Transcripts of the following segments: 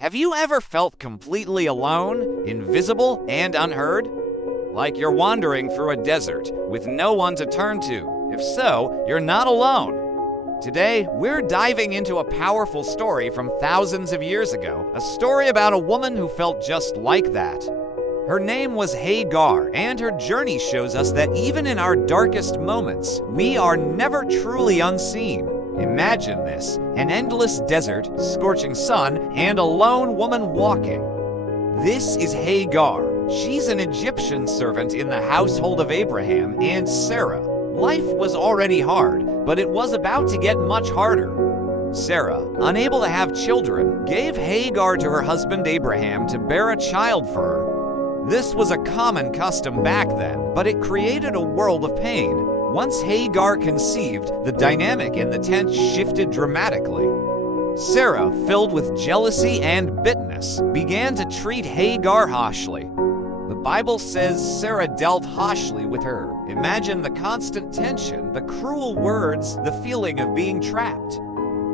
Have you ever felt completely alone, invisible, and unheard? Like you're wandering through a desert with no one to turn to. If so, you're not alone. Today, we're diving into a powerful story from thousands of years ago, a story about a woman who felt just like that. Her name was Hagar, and her journey shows us that even in our darkest moments, we are never truly unseen. Imagine this, an endless desert, scorching sun, and a lone woman walking. This is Hagar. She's an Egyptian servant in the household of Abraham and Sarah. Life was already hard, but it was about to get much harder. Sarah, unable to have children, gave Hagar to her husband Abraham to bear a child for her. This was a common custom back then, but it created a world of pain. Once Hagar conceived, the dynamic in the tent shifted dramatically. Sarah, filled with jealousy and bitterness, began to treat Hagar harshly. The Bible says Sarah dealt harshly with her. Imagine the constant tension, the cruel words, the feeling of being trapped.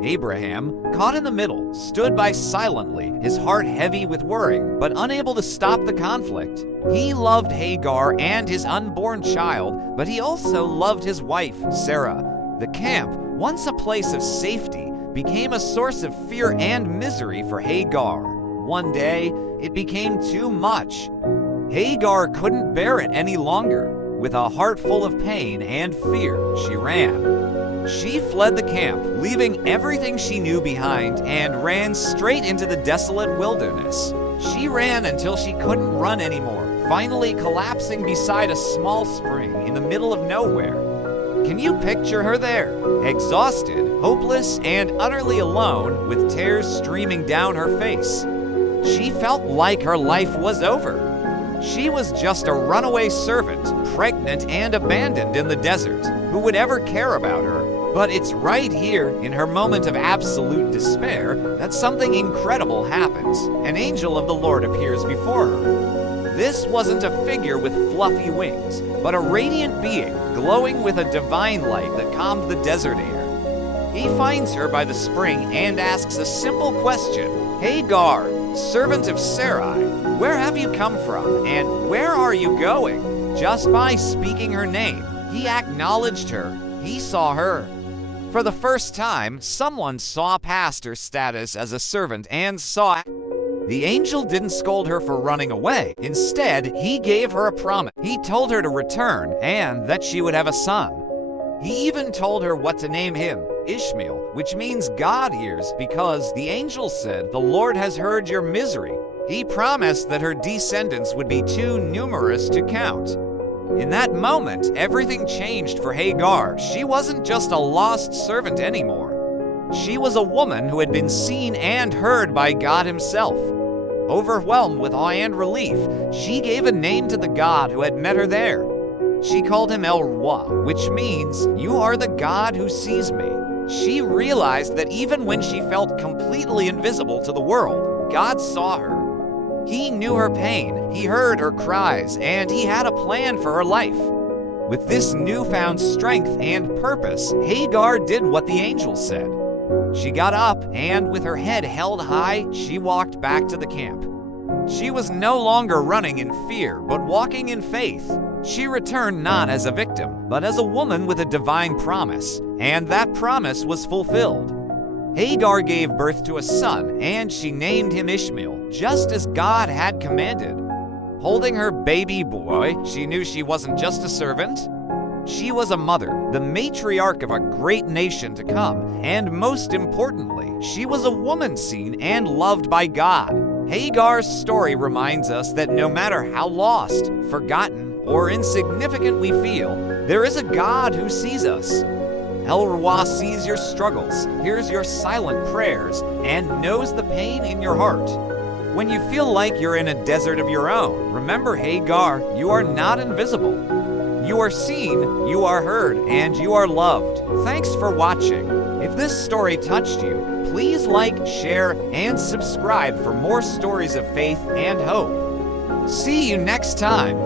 Abraham, caught in the middle, stood by silently, his heart heavy with worrying, but unable to stop the conflict. He loved Hagar and his unborn child, but he also loved his wife, Sarah. The camp, once a place of safety, became a source of fear and misery for Hagar. One day, it became too much. Hagar couldn't bear it any longer. With a heart full of pain and fear, she ran. She fled the camp, leaving everything she knew behind, and ran straight into the desolate wilderness. She ran until she couldn't run anymore, finally collapsing beside a small spring in the middle of nowhere. Can you picture her there? Exhausted, hopeless, and utterly alone, with tears streaming down her face. She felt like her life was over. She was just a runaway servant, pregnant and abandoned in the desert. Who would ever care about her? But it's right here, in her moment of absolute despair, that something incredible happens. An angel of the Lord appears before her. This wasn't a figure with fluffy wings, but a radiant being, glowing with a divine light that calmed the desert air. He finds her by the spring and asks a simple question. Hagar, servant of Sarai, where have you come from, and where are you going? Just by speaking her name, he acknowledged her. He saw her. For the first time, someone saw past her status as a servant and saw. The angel didn't scold her for running away. Instead, he gave her a promise. He told her to return and that she would have a son. He even told her what to name him, Ishmael, which means God hears, because the angel said, "The Lord has heard your misery." He promised that her descendants would be too numerous to count. In that moment, everything changed for Hagar. She wasn't just a lost servant anymore. She was a woman who had been seen and heard by God himself. Overwhelmed with awe and relief, she gave a name to the God who had met her there. She called him El Roi, which means, "You are the God who sees me." She realized that even when she felt completely invisible to the world, God saw her. He knew her pain, he heard her cries, and he had a plan for her life. With this newfound strength and purpose, Hagar did what the angel said. She got up, and with her head held high, she walked back to the camp. She was no longer running in fear, but walking in faith. She returned not as a victim, but as a woman with a divine promise, and that promise was fulfilled. Hagar gave birth to a son, and she named him Ishmael, just as God had commanded. Holding her baby boy, she knew she wasn't just a servant. She was a mother, the matriarch of a great nation to come, and most importantly, she was a woman seen and loved by God. Hagar's story reminds us that no matter how lost, forgotten, or insignificant we feel, there is a God who sees us. El Roi sees your struggles, hears your silent prayers, and knows the pain in your heart. When you feel like you're in a desert of your own, remember Hagar, you are not invisible. You are seen, you are heard, and you are loved. Thanks for watching. If this story touched you, please like, share, and subscribe for more stories of faith and hope. See you next time.